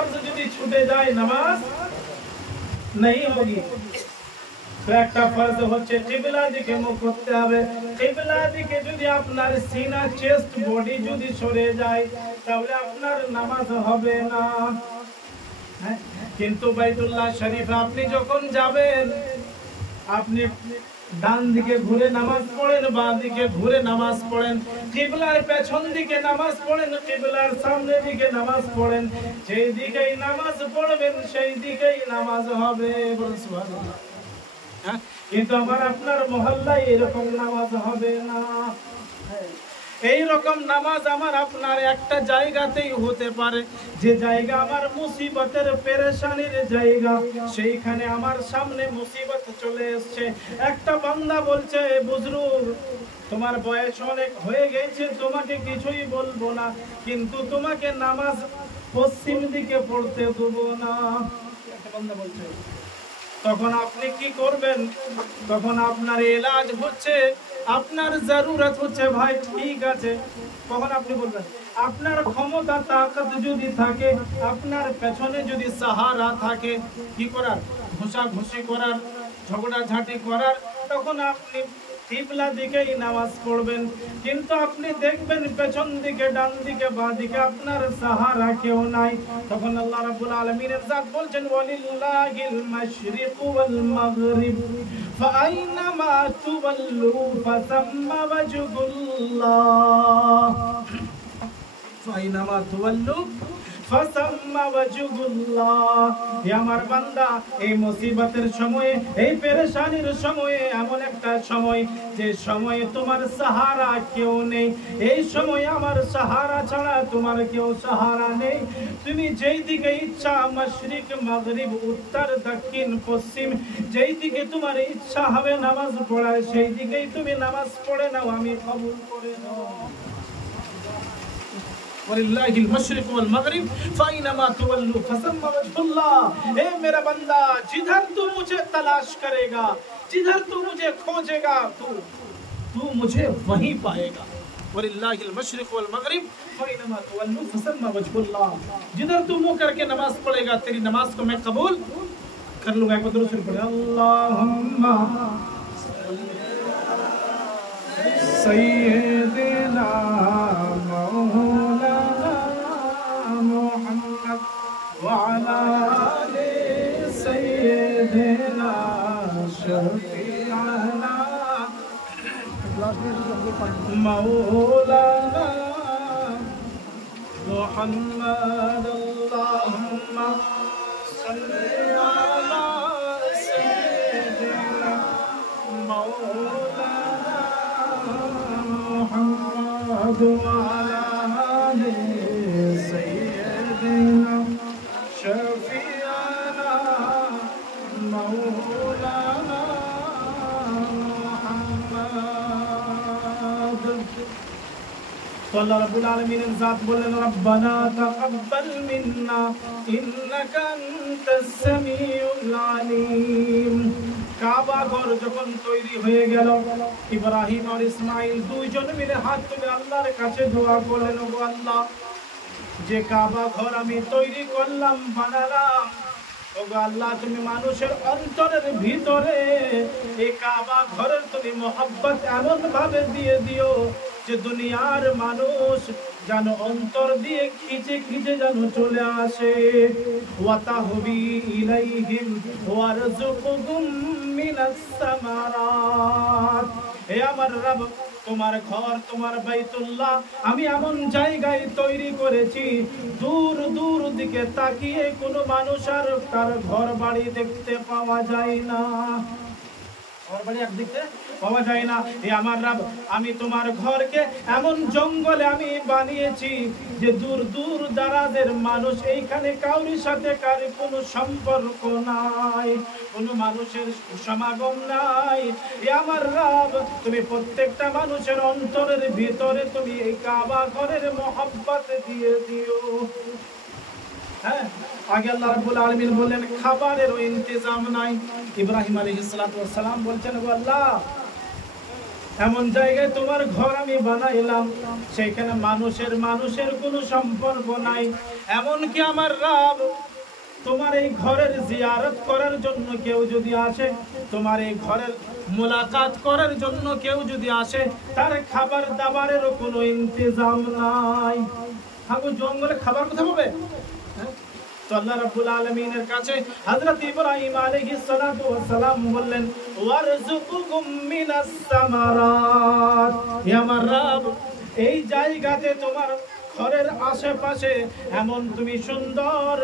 फर्ज যদি ছুটে যায় নামাজ नहीं होगी। तो একটা ফরজ হচ্ছে কিবলা দিকে মুখ করতে হবে। কিবলা দিকে যদি আপনার সিনা চেস্ট বডি যদি সরে যায় তাহলে আপনার নামাজ হবে না। কিন্তু বাইতুল্লাহ শরীফে আপনি যখন যাবেন আপনি ডান দিকে ঘুরে নামাজ পড়েন, বাঁ দিকে ঘুরে নামাজ পড়েন, কিবলার পেছন দিকে নামাজ পড়েন, কিবলার সামনে দিকে নামাজ পড়েন, যেই দিকেই নামাজ পড়বেন সেই দিকেই নামাজ হবে। বলুন সুবহানাল্লাহ। কিন্তু আমার আপনার মহল্লায় এরকম নামাজ হবে না। এই রকম নামাজ আমার আপনার একটা জায়গাতেই হতে পারে, যে জায়গা আমার মুসিবতের পেরেশানির জায়গা, সেইখানে আমার সামনে মুসিবত চলে এসছে। একটা বান্দা বলছে, বুজরুগ তোমার বয়স অনেক হয়ে গেছে, তোমাকে কিছুই বলবো না, কিন্তু তোমাকে নামাজ পশ্চিম দিকে পড়তে দেবো না। একটা বান্দা বলছে, তখন আপনি কি করবেন? তখন আপনার এলাজ হচ্ছে, আপনার জরুরত হচ্ছে, ভাই ঠিক আছে। তখন আপনি বলবেন, আপনার ক্ষমতা তাকত যদি থাকে, আপনার পেছনে যদি সাহারা থাকে কি করার, ঘুষাঘুষি করার, ঝগড়াঝাটি করার, তখন আপনি কিবলা দিকেই নামাজ পড়বেন। কিন্তু আপনি দেখবেন পেছন দিকে, ডান দিকে, বাঁ দিকে আপনার সাহারা কেউ নাই। তখন আল্লাহ রাব্বুল আলামিনের জাত বলছেন, ওয়ালিল্লাহিল মাশরিকু ওয়াল মাগরিব ফাআইনামা তুওয়াল্লু ফাসাম্মা ওয়াজহুল্লাহ, ফাআইনামা তুওয়াল্লু ফাসাম্মা ওয়াজহুল্লাহ। হে আমার বান্দা, এই মুসিবতের সময়ে, এই পেরেশানির সময়ে, এমন একটা সময় যে সময়ে তোমার সাহারা কেউ নেই, এই সময় আমার সাহারা ছাড়া তোমার কেউ সাহারা নেই। তুমি যেই দিকে ইচ্ছা, মাশরিক মাগরিব, উত্তর দক্ষিণ পশ্চিম, যেই দিকে তোমার ইচ্ছা হবে নামাজ পড়ার, সেই দিকেই তুমি নামাজ পড়ে নাও, আমি কবুল করে নাও। वलिल्लाहिल मशरिक वल मगरिब फाइनमा तुवल्लु फसम्मा वजहुल्लाह। ए मेरा बंदा, जिधर तू मुझे तलाश करेगा, जिधर तू मुझे खोजेगा, तू मुझे वहीं पाएगा। वलिल्लाहिल मशरिक वल मगरिब फाइनमा तुवल्लु फसम्मा वजहुल्लाह। जिधर तू मुंह करके नमाज पढ़ेगा, तेरी नमाज को मैं कबूल कर लूंगा। एक बार दुरूद शरीफ पढ़े, अल्लाहुम्मा सय्यिदना وعلى آل سيدنا شفيعنا مولانا محمد اللهم صل على سيدنا مولانا محمد وعلى آل سيدنا شفيعنا مولانا محمد। तो अल्लाह रब्बुल आलमीन ज़ात बोलें, रब्बना तक़ब्बल मिन्ना इन्नका अंतस समीउल आलीम। কাবা ঘর যখন তৈরি হয়ে গেল, ইব্রাহিম আর ইসমাইল দুইজন মিলে হাত তুলে আল্লাহর কাছে দোয়া করলেন, ও আল্লাহ, যে কাবা ঘর আমি তৈরি করলাম, বানালাম, ওগো আল্লাহ, তুমি মানুষের অন্তরের ভিতরে এই কাবা ঘরের তুমি মহব্বত এমন ভাবে দিয়ে দিও যে দুনিয়ার মানুষ যেন অন্তর দিয়ে খিচে খিচে যেন চলে আসে। ওয়াতাহবি ইলাইহিম ওয়ারযুকহুম মিনাস সামারাত। হে আমার রব, তোমার ঘর, তোমার বাইতুল্লাহ আমি এমন জায়গায় তৈরি করেছি, দূর দূর দিকে তাকিয়ে কোনো মানুষ আর তার ঘর বাড়ি দেখতে পাওয়া যায় না, ঘর বাড়ি আর দেখতে পাওয়া যায় না। এ আমার রব, আমি তোমার ঘরকে এমন জঙ্গলে আমি বানিয়েছি যে দূর দূর দারাজের মানুষ এইখানে কাউরির সাথে কার কোনো সম্পর্ক নাই, কোনো মানুষের সমাগম নাই। এ আমার রব, তুমি প্রত্যেকটা মানুষের অন্তরের ভিতরে তুমি এই কাবা ঘরের মহব্বত দিয়ে দিও। হ্যাঁ, আগে আল্লাহ রাব্বুল আলামিন বললেন খাবারের ইন্তজাম নাই। ইব্রাহিম আলাইহিস সালাতু ওয়াস সালাম বলছেন, ও আল্লাহ, এমন জায়গায় তোমার ঘর আমি বানাইলাম, সেখানে মানুষের কোনো সম্পর্ক নাই। এমনকি আমার রব তোমার এই ঘরের জিয়ারত করার জন্য কেউ যদি আসে, তোমার এই ঘরের মুলাকাত করার জন্য কেউ যদি আসে, তার খাবার দাবারেরও কোনো ইন্তজাম নাই। জঙ্গলে খাবার কোথায় পাবে? তো আল্লাহ রাব্বুল আলামিনের কাছে হযরত ইব্রাহিম আলাইহিস সালাতু ওয়াস সালাম বললেন, ওয়ারযুকুকুম মিনাস সামারাত, হে আমার রব, এই জায়গাতে তোমার ঘরের আশেপাশে এমন তুমি সুন্দর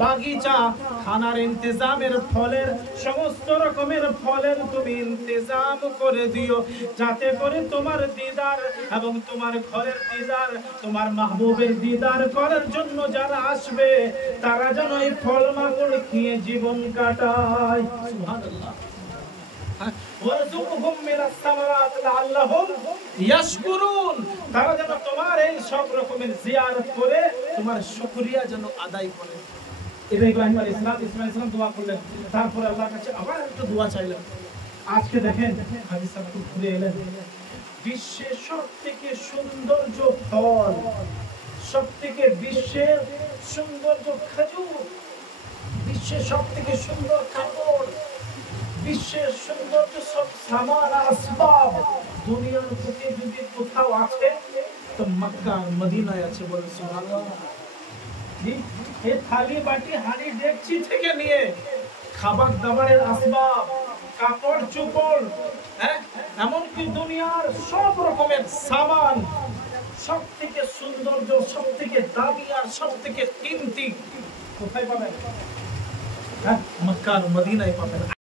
বাগিচা খানার ইন্তজামের, ফলের সমস্ত রকমের ফলের তুমি ইন্তজাম করে দিও, যাতে করে তোমার দিদার এবং তোমার ঘরের দিদার, তোমার মাহবুবের দিদার করার জন্য যারা আসবে তারা যেন এই ফল মাকড় খেয়ে জীবন কাটায়। সুবহানাল্লাহ। ওয়ারযুকহুম মিনাস সামারাত লাআল্লাহুম ইয়াশকুরুন, তারা যেন তোমার এই সব রকমের জিয়ারত করে তোমার শুকরিয়া যেন আদায় করে। ইব্রাহিম আলাইহিস সালাম দোয়া করলেন, তারপর আল্লাহর কাছে আবার একটা দোয়া চাইলেন। আজকে দেখেন হাদিস একটু ঘুরে এলেন, বিশ্বের সবথেকে সৌন্দর্য ফল, সবথেকে বিশ্বের সৌন্দর্য খেজুর, বিশ্বের সবথেকে সুন্দর কাপড়, বিশ্বের সৌন্দর্য সব সামান আসবাব দুনিয়ার বুকে যদি কোথাও আছে তো মক্কা আর মদিনায় আছে। বলে সুবহানাল্লাহ। এই থালি বাটি হাঁড়ি ডেকচি থেকে নিয়ে খাবার দাবারের আসবাব, কাপড় চোপড়, এমনকি দুনিয়ার সব রকমের সামান, সব থেকে সৌন্দর্য, সব থেকে দামি আর সব থেকে কিমতি কোথায় পাবেন? মক্কা আর মদিনায় পাবেন।